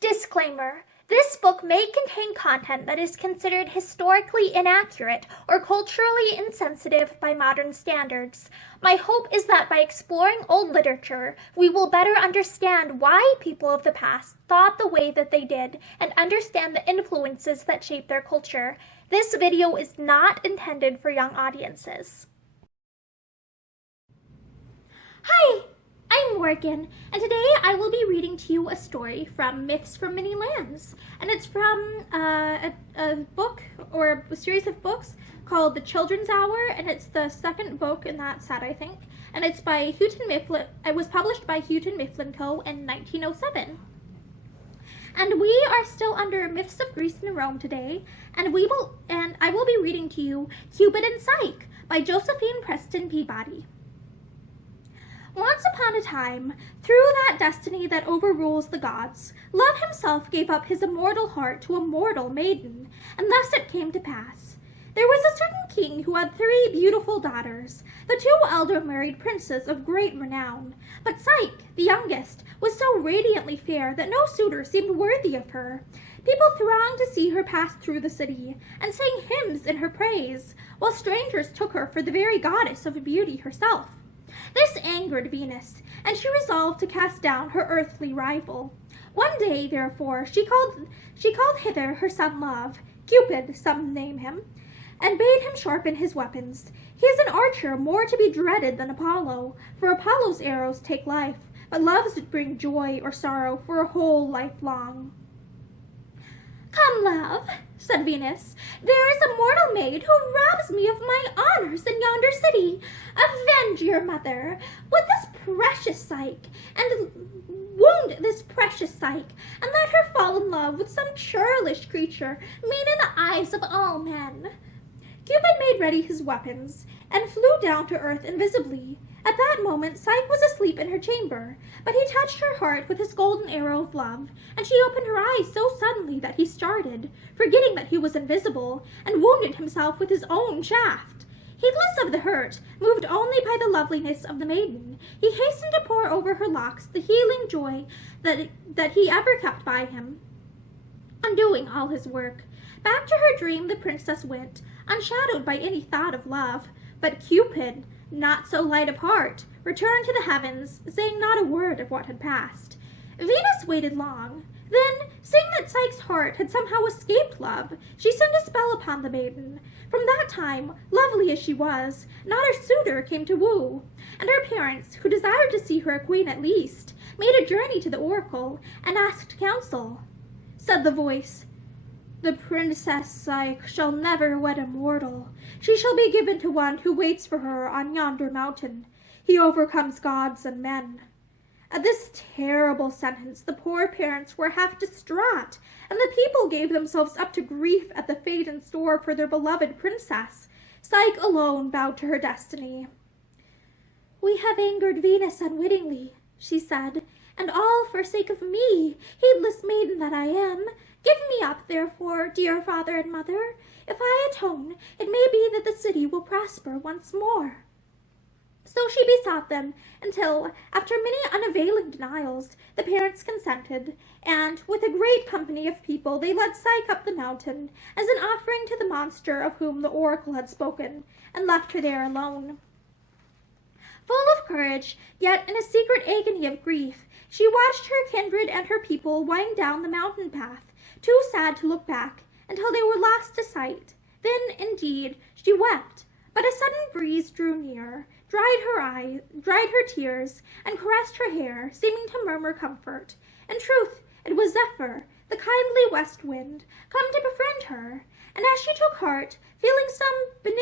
Disclaimer. This book may contain content that is considered historically inaccurate or culturally insensitive by modern standards. My hope is that by exploring old literature, we will better understand why people of the past thought the way that they did and understand the influences that shape their culture. This video is not intended for young audiences. Hi! I'm Morgan, and today I will be reading to you a story from Myths from Many Lands, and it's from a book, or a series of books, called The Children's Hour, and it's the second book in that set, I think, and it's by Houghton Mifflin. It was published by Houghton Mifflin Co. in 1907. And we are still under Myths of Greece and Rome today, and I will be reading to you Cupid and Psyche by Josephine Preston Peabody. Once upon a time, through that destiny that overrules the gods, Love himself gave up his immortal heart to a mortal maiden, and thus it came to pass. There was a certain king who had 3 beautiful daughters, the 2 elder married princes of great renown. But Psyche, the youngest, was so radiantly fair that no suitor seemed worthy of her. People thronged to see her pass through the city, and sang hymns in her praise, while strangers took her for the very goddess of beauty herself. This angered Venus, and she resolved to cast down her earthly rival. One day, therefore, she called hither her son Love, Cupid, some name him, and bade him sharpen his weapons. He is an archer more to be dreaded than Apollo, for Apollo's arrows take life, but Love's bring joy or sorrow for a whole life long. "Come, Love," said Venus, "there is a mortal maid who robs me of my honors in yonder city. Avenge your mother with this precious Psyche, and wound this precious Psyche, and let her fall in love with some churlish creature made in the eyes of all men." Cupid made ready his weapons, and flew down to earth invisibly. At that moment Psyche was asleep in her chamber, but he touched her heart with his golden arrow of love, and she opened her eyes so suddenly that he started, forgetting that he was invisible, and wounded himself with his own shaft. Heedless of the hurt, moved only by the loveliness of the maiden, he hastened to pour over her locks the healing joy that he ever kept by him. Undoing all his work, back to her dream the princess went, unshadowed by any thought of love. But Cupid, not so light of heart, returned to the heavens, saying not a word of what had passed. Venus waited long. Then, seeing that Psyche's heart had somehow escaped Love, she sent a spell upon the maiden. From that time, lovely as she was, not a suitor came to woo, and her parents, who desired to see her a queen at least, made a journey to the oracle, and asked counsel. Said the voice, "The Princess Psyche shall never wed a mortal. She shall be given to one who waits for her on yonder mountain. He overcomes gods and men." At this terrible sentence the poor parents were half distraught, and the people gave themselves up to grief at the fate in store for their beloved princess. Psyche alone bowed to her destiny. "We have angered Venus unwittingly," she said, "and all for sake of me, heedless maiden that I am. Give me up, therefore, dear father and mother. If I atone, it may be that the city will prosper once more." So she besought them, until, after many unavailing denials, the parents consented, and, with a great company of people, they led Psyche up the mountain, as an offering to the monster of whom the oracle had spoken, and left her there alone. Full of courage, yet in a secret agony of grief, she watched her kindred and her people wind down the mountain path, too sad to look back, until they were lost to sight. Then, indeed, she wept, but a sudden breeze drew near, dried her tears, and caressed her hair, seeming to murmur comfort. In truth, it was Zephyr, the kindly west wind, come to befriend her, and as she took heart, feeling some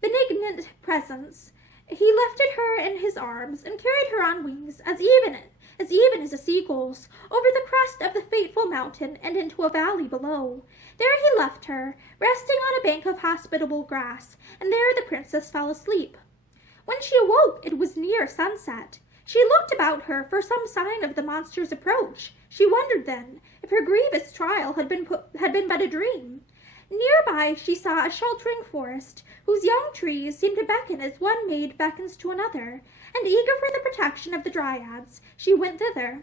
benignant presence, he lifted her in his arms and carried her on wings as even as a seagull's, over the crest of the fateful mountain and into a valley below. There he left her, resting on a bank of hospitable grass, and there the princess fell asleep. When she awoke, it was near sunset. She looked about her for some sign of the monster's approach. She wondered then if her grievous trial had been but a dream. Nearby she saw a sheltering forest, whose young trees seemed to beckon as one maid beckons to another, and eager for the protection of the dryads, she went thither.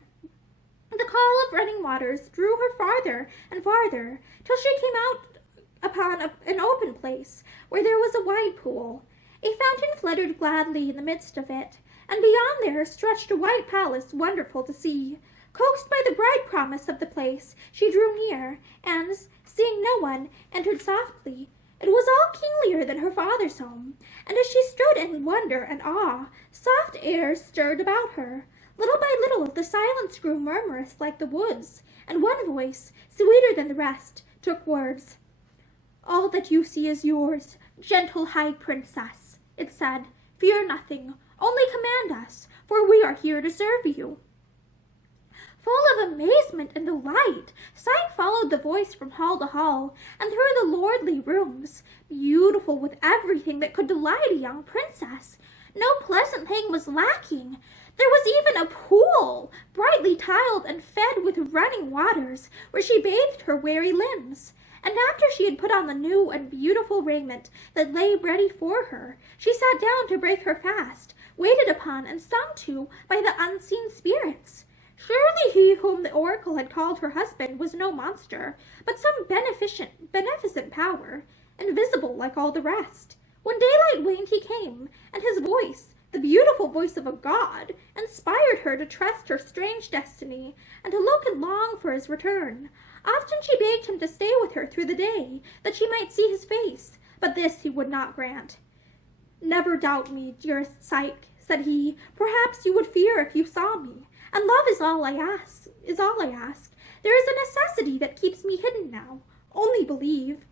The call of running waters drew her farther and farther, till she came out upon an open place, where there was a wide pool. A fountain fluttered gladly in the midst of it, and beyond there stretched a white palace wonderful to see. Coaxed by the bright promise of the place, she drew near, and, seeing no one, entered softly. It was all kinglier than her father's home, and as she stood in wonder and awe, soft airs stirred about her. Little by little the silence grew murmurous like the woods, and one voice, sweeter than the rest, took words. "All that you see is yours, gentle high princess," it said. "Fear nothing, only command us, for we are here to serve you." Full of amazement and delight, Psyche followed the voice from hall to hall, and through the lordly rooms, beautiful with everything that could delight a young princess. No pleasant thing was lacking. There was even a pool, brightly tiled and fed with running waters, where she bathed her weary limbs. And after she had put on the new and beautiful raiment that lay ready for her, she sat down to break her fast, waited upon and sung to by the unseen spirits. Surely he whom the oracle had called her husband was no monster, but some beneficent power, invisible like all the rest. When daylight waned he came, and his voice, the beautiful voice of a god, inspired her to trust her strange destiny, and to look and long for his return. Often she begged him to stay with her through the day, that she might see his face, but this he would not grant. "Never doubt me, dearest Psyche," said he. "Perhaps you would fear if you saw me, and love is all I ask. There is a necessity that keeps me hidden now. Only believe."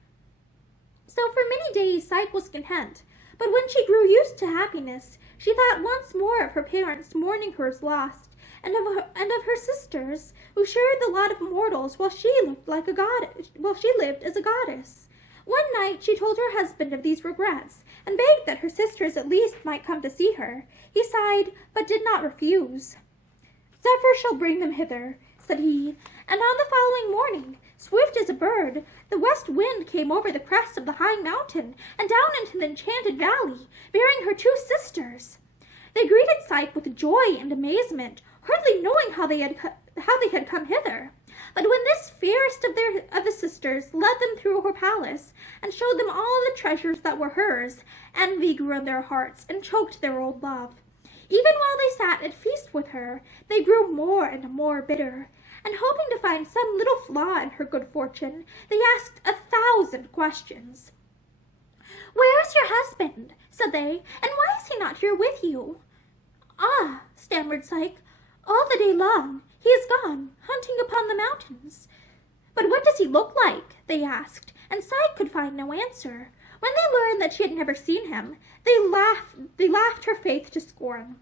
So for many days Psyche was content, but when she grew used to happiness, she thought once more of her parents mourning her as lost, and of her sisters, who shared the lot of mortals while she lived as a goddess. One night she told her husband of these regrets, and begged that her sisters at least might come to see her. He sighed, but did not refuse. "Zephyr shall bring them hither," said he, and on the following morning, swift as a bird, the west wind came over the crest of the high mountain and down into the enchanted valley, bearing her two sisters. They greeted Psyche with joy and amazement, hardly knowing how they had come hither. But when this fairest of the sisters led them through her palace, and showed them all the treasures that were hers, envy grew in their hearts and choked their old love. Even while they sat at feast with her, they grew more and more bitter, and hoping to find some little flaw in her good fortune, they asked 1,000 questions. "Where is your husband?" said they, "and why is he not here with you?" "Ah," stammered Psyche, "all the day long he is gone, hunting upon the mountains." "But what does he look like?" they asked, and Psyche could find no answer. When they learned that she had never seen him, they laughed her faith to scorn.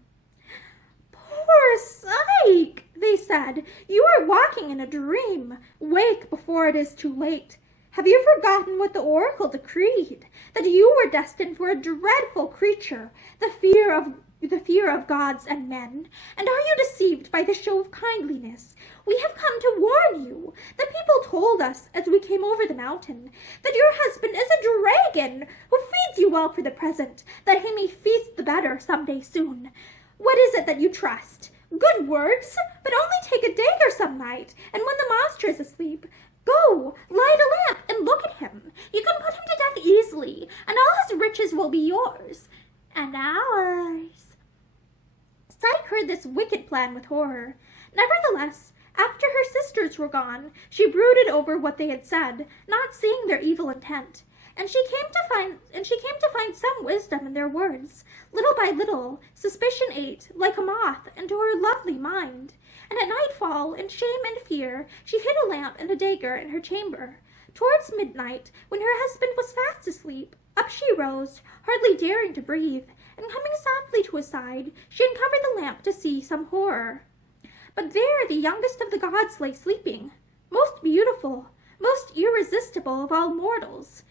"Poor Psyche," they said, "you are walking in a dream. Wake before it is too late. Have you forgotten what the oracle decreed, that you were destined for a dreadful creature, the fear of gods and men? And are you deceived by the show of kindliness? We have come to warn you. The people told us, as we came over the mountain, that your husband is a dragon, who feeds you well for the present, that he may feast the better some day soon. What is it that you trust? Good words, but only take a dagger some night, and when the monster is asleep, go, light a lamp, and look at him. You can put him to death easily, and all his riches will be yours, and ours." Psyche heard this wicked plan with horror. Nevertheless, after her sisters were gone, she brooded over what they had said, not seeing their evil intent, and she came to find some wisdom in their words. Little by little, suspicion ate, like a moth, into her lovely mind, and at nightfall, in shame and fear, she hid a lamp and a dagger in her chamber. Towards midnight, when her husband was fast asleep, up she rose, hardly daring to breathe, and coming softly to his side, she uncovered the lamp to see some horror. But there the youngest of the gods lay sleeping, most beautiful, most irresistible of all immortals.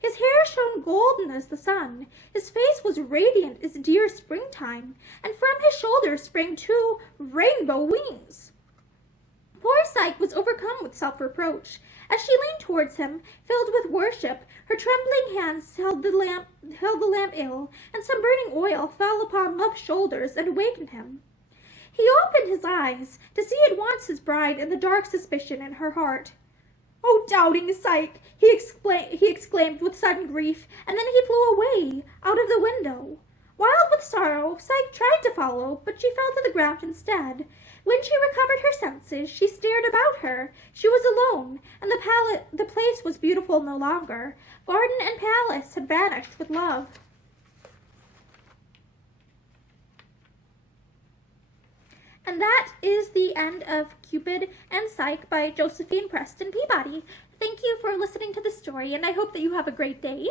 His hair shone golden as the sun, his face was radiant as dear springtime, and from his shoulders sprang 2 rainbow wings. Poor Psyche was overcome with self-reproach. As she leaned towards him, filled with worship, her trembling hands held the lamp ill, and some burning oil fell upon Love's shoulders and awakened him. He opened his eyes to see at once his bride and the dark suspicion in her heart. "Oh, doubting Psyche!" he exclaimed with sudden grief, and then he flew away, out of the window. Wild with sorrow, Psyche tried to follow, but she fell to the ground instead. When she recovered her senses, she stared about her. She was alone, and the place was beautiful no longer. Garden and palace had vanished with love. And that is the end of Cupid and Psyche by Josephine Preston Peabody. Thank you for listening to the story, and I hope that you have a great day.